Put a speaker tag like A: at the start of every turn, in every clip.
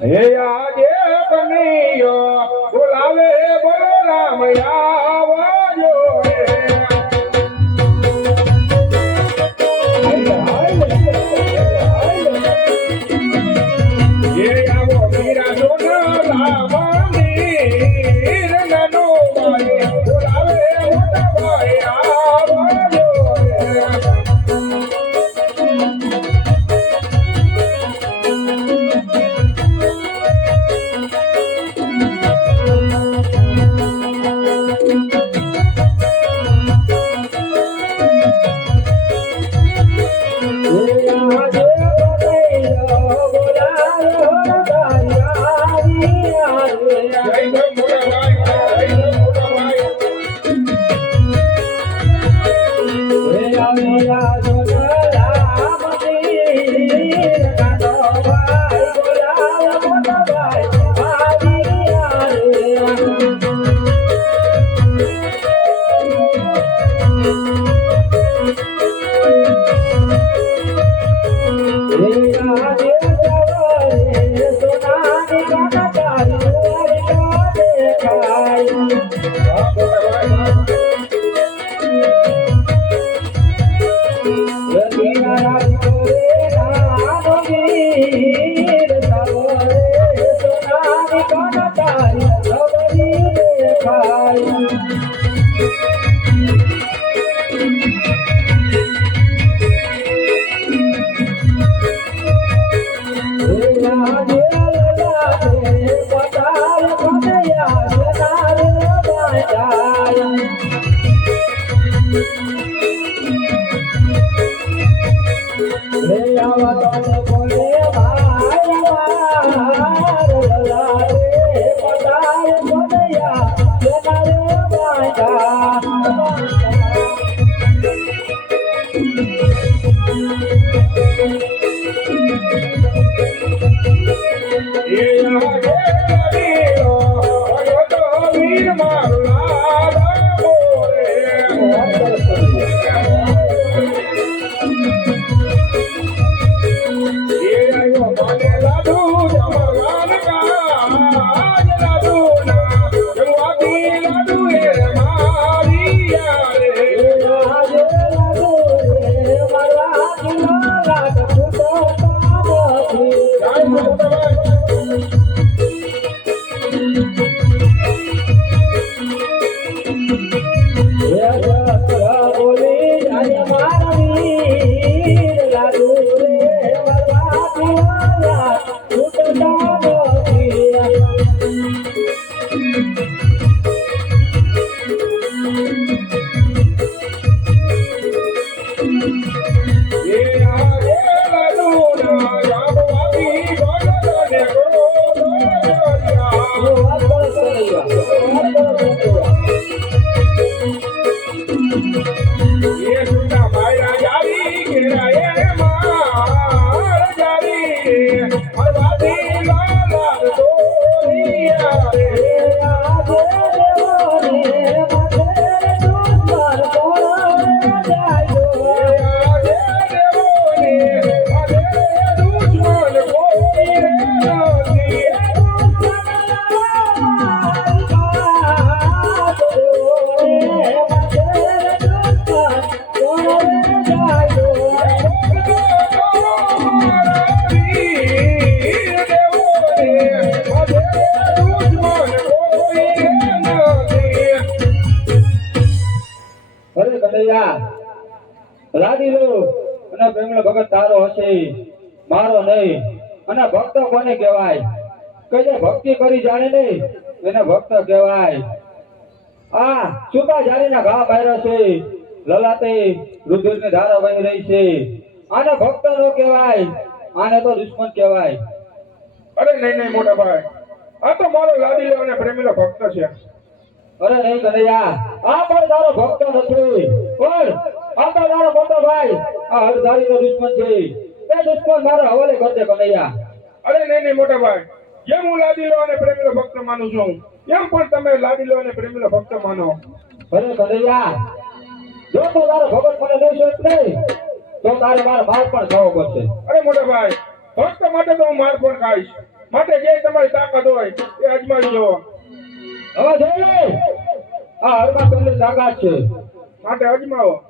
A: હે આજે બનિયો બોલાવે બોલો રામ જય જય
B: અરે લાડી લો અને પ્રેમનો ભગત તારો હશે મારો નહીં. અને ભક્ત કોને કહેવાય? કે જે ભક્તિ કરી જાણે નહીં, એને ભક્ત કહેવાય. આ સુકા જારીના ઘા માર્યા છે લલાતે રુધિરની ધારા વહી રહી છે આને ભક્ત નો કહેવાય, આને તો દુશ્મન કહેવાય.
A: અરે નહીં નહીં, મોટા ભાઈ. આ તો મારો લાડીલો અને પ્રેમીલો ભક્ત છે.
B: અરે નહીં કનૈયા આ પણ તારો ભક્ત નથી. પણ આ તો તારો મોટો ભાઈ આ હરધારી નો દુશ્મન છે. એ દુશ્મન મારા હવાલે કરજે કનૈયા
A: અરે નહીં નહીં મોટા ભાઈ. જેમ હું લાડીલો અને પ્રેમીનો ભક્ત માનું છું એમ પણ તમે લાડીલો અને પ્રેમીનો ભક્ત માનો.
B: અરે કનૈયા જો તો તારો ભગત મને નહીં જોત નહીં તો તારે મારો માર પણ ખાવો પડશે.
A: અરે મોટા ભાઈ ભક્ત માટે તો હું માર પણ ખાઈશ. માટે જે તમારી તાકાત હોય એ અજમાવી જુઓ
B: હવે જોઈ આ હરમાં તમને જાગા છે.
A: માટે અજમાવો.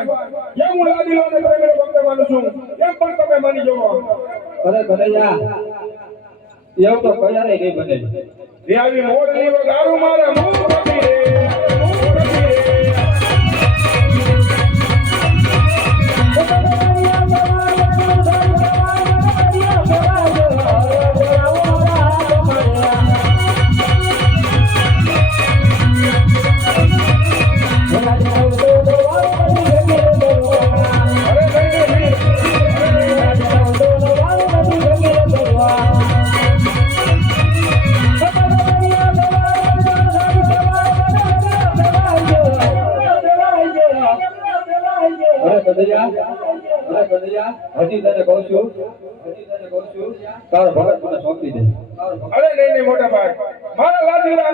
A: એમ
B: હું
A: લાદીલાને પ્રેમીને ભક્ત માનું છું. એમ પણ તમે માની જવો.
B: અરે ભલૈયા એવું તો કયારે નહીં બને.
A: વ્યાવી મોડ લીવો ગારું મારે
B: મુખ પકડી હજી તને
A: અરે નહીં નહીં, મોટા ભાઈ. મારા લાજુરા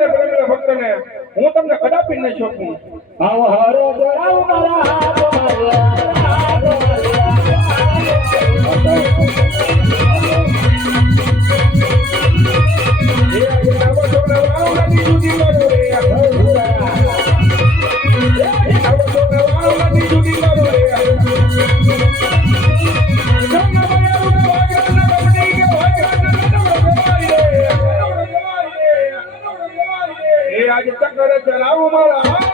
A: ભક્તને હું તમને કદાપી નહીં સોંપું.
B: આવ હરો ગોરાવ రావు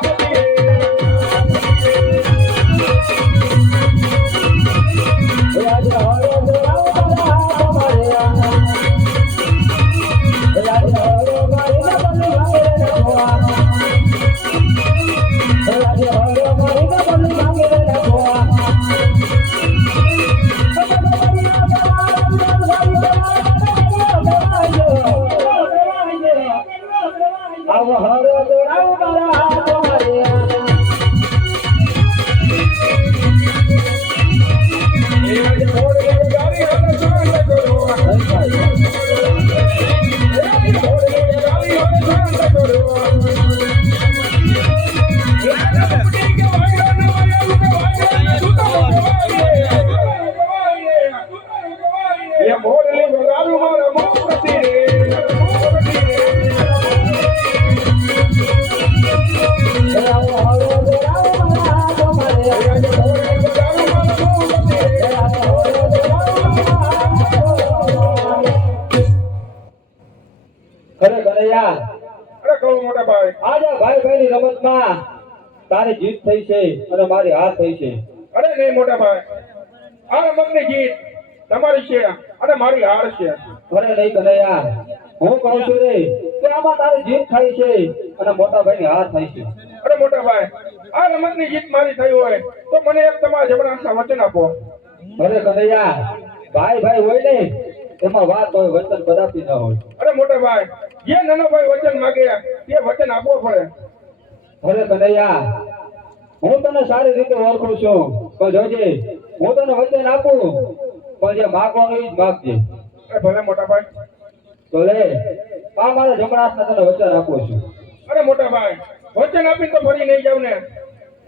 B: રમતમાં તારી જીત થઈ છે અને મારી હાર થઈ છે.
A: અરે નહીં મોટા ભાઈ. આ રમતની જીત તમારી છે અને મારી હાર છે.
B: અરે નહીં કનૈયા હું કહું છું રે કે આમાં તારી જીત થઈ છે અને મોટા ભાઈ ની હાર થઈ છે.
A: અરે મોટા ભાઈ આ રમતની જીત મારી થઈ હોય તો મને એક તમારા જબરદસ્ત વચન આપો.
B: અરે કનૈયા ભાઈ ભાઈ હોય ને એમાં વાત હોય વચન કદાપી ન હોય.
A: અરે મોટા ભાઈ જે નાનો ભાઈ વચન માગે તે વચન આપવો પડે.
B: અરે કનૈયા હું તને સારી રીતે ઓળખું છું. પણ જોજે હું તને વચન આપું. પણ જે માગવાનું એ જ માગજે.
A: ભલે મોટા ભાઈ
B: તો લે આ મારા જમણાસને તને વચન આપું છું.
A: અરે મોટા ભાઈ વચન આપીને તો ફરી નહીં જાવ ને.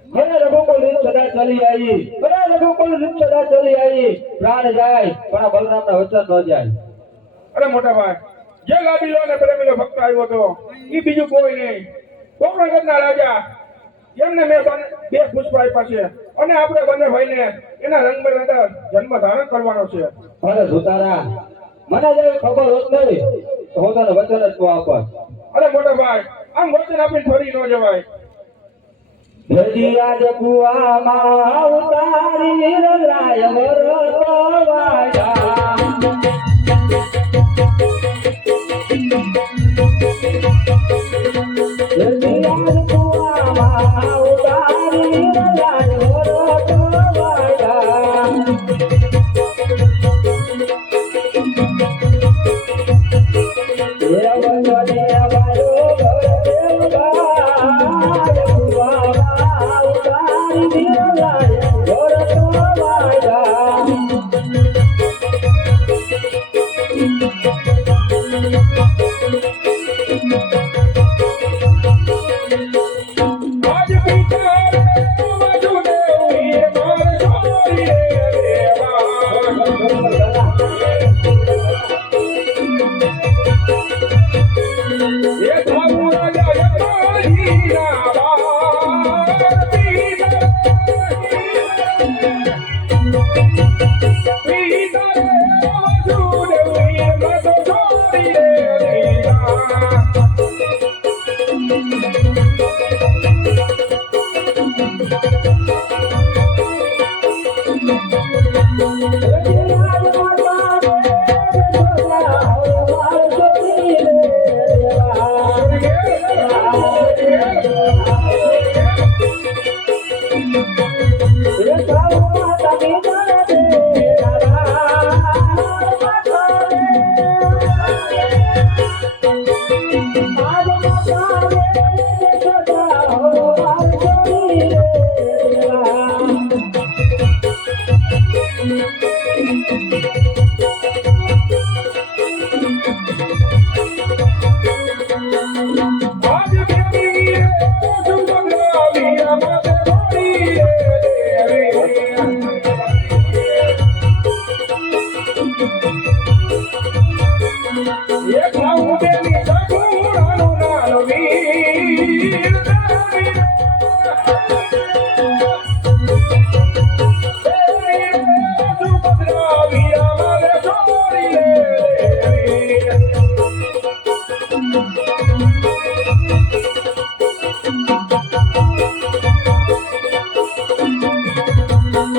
B: ભલે રઘુકુલ રીત સદા ચાલી આવી. અરે રઘુકુલ રીત સદા ચાલી આવી. પ્રાણ જાય પણ બલરામના વચન ન જાય.
A: અરે મોટા ભાઈ જે ને અને પ્રેમીલો ભક્ત આવ્યો હતો એ બીજું કોઈ નહીં. કોકણગઢના રાજા. એમને મેં બે પુષ્પ આપ્યા છે. અને આપણે બંને ભાઈને એના અંદર જન્મ ધારણ કરવાનો છે.
B: અરે સુતારા મને જેવી ખબર હોત નહીં તો હું તને વચન જ આપત
A: અરે મોટા ભાઈ આમ વચન આપીને ફરી ન જવાય.
B: ભેજી આજ કુવામાં ઉતારી રાય વરતો વાયા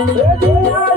A: Ready.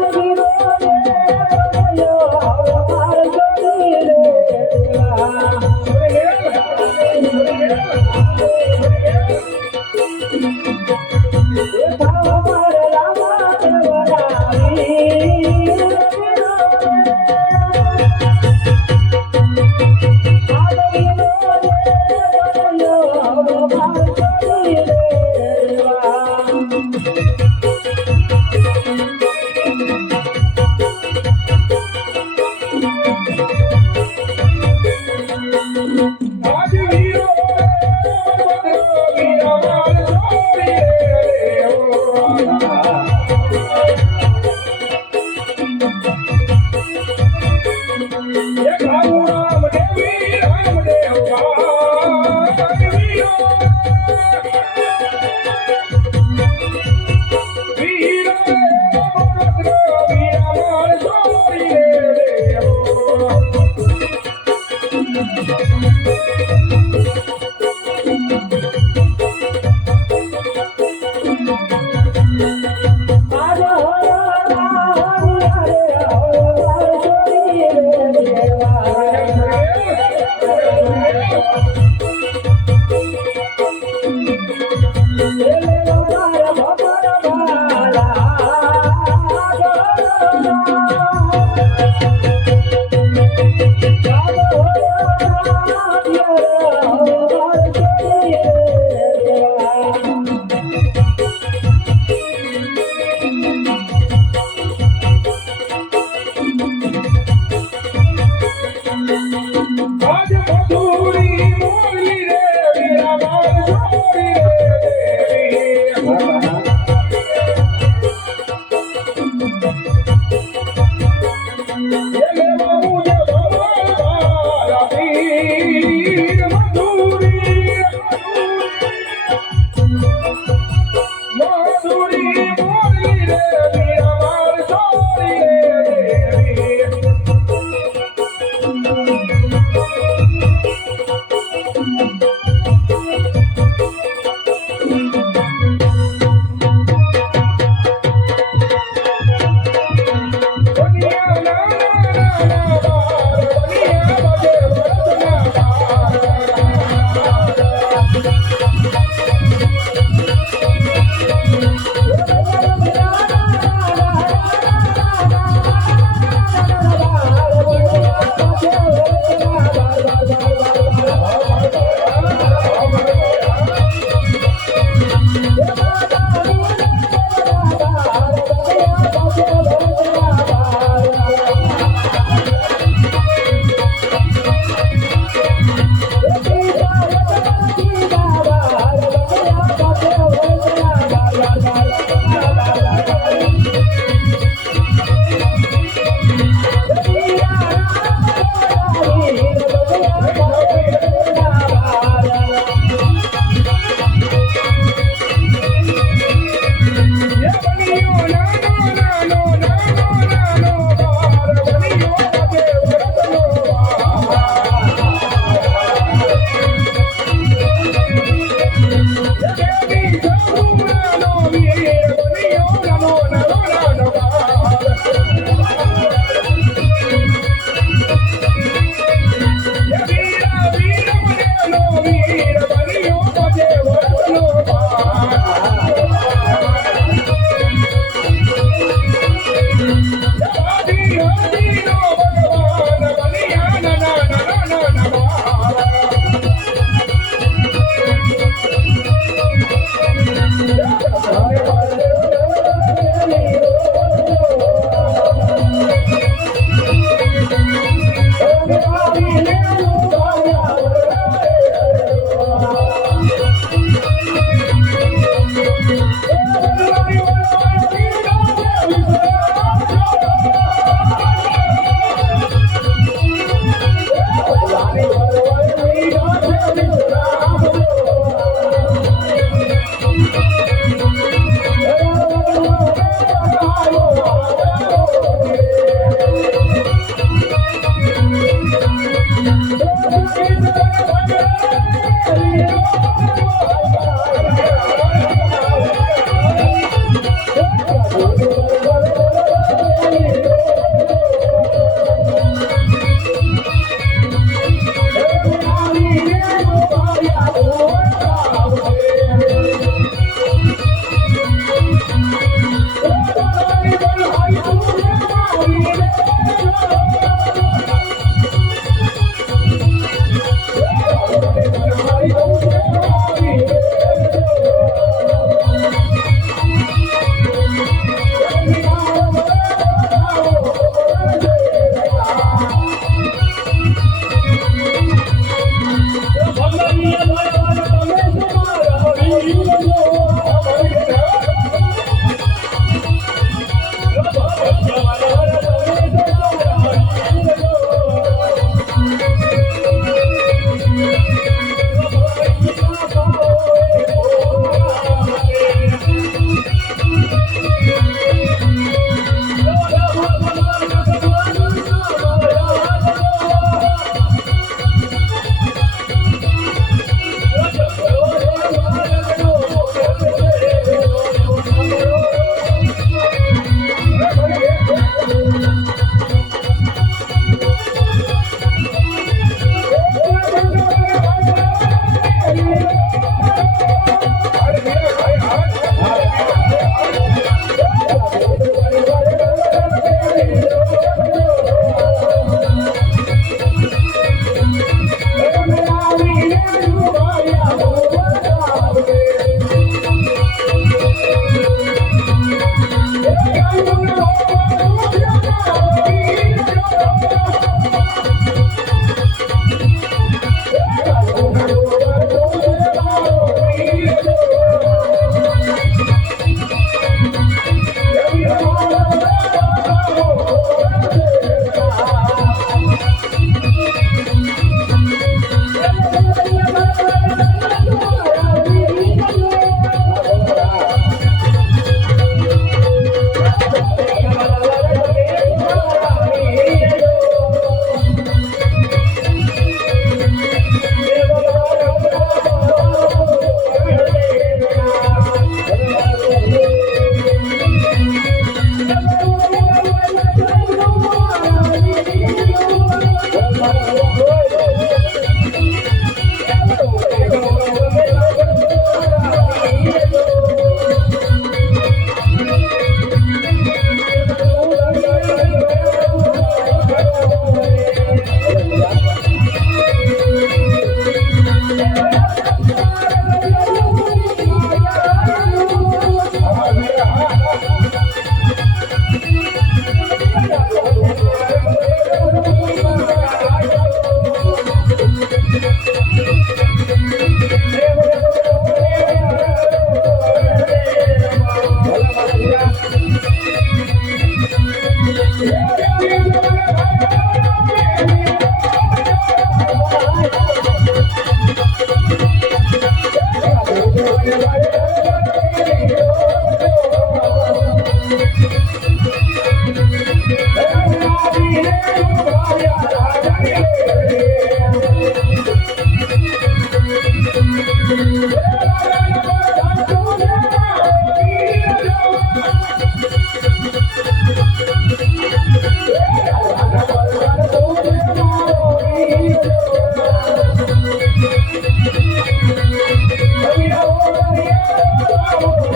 A: Oh,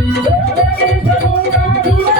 A: Thank you.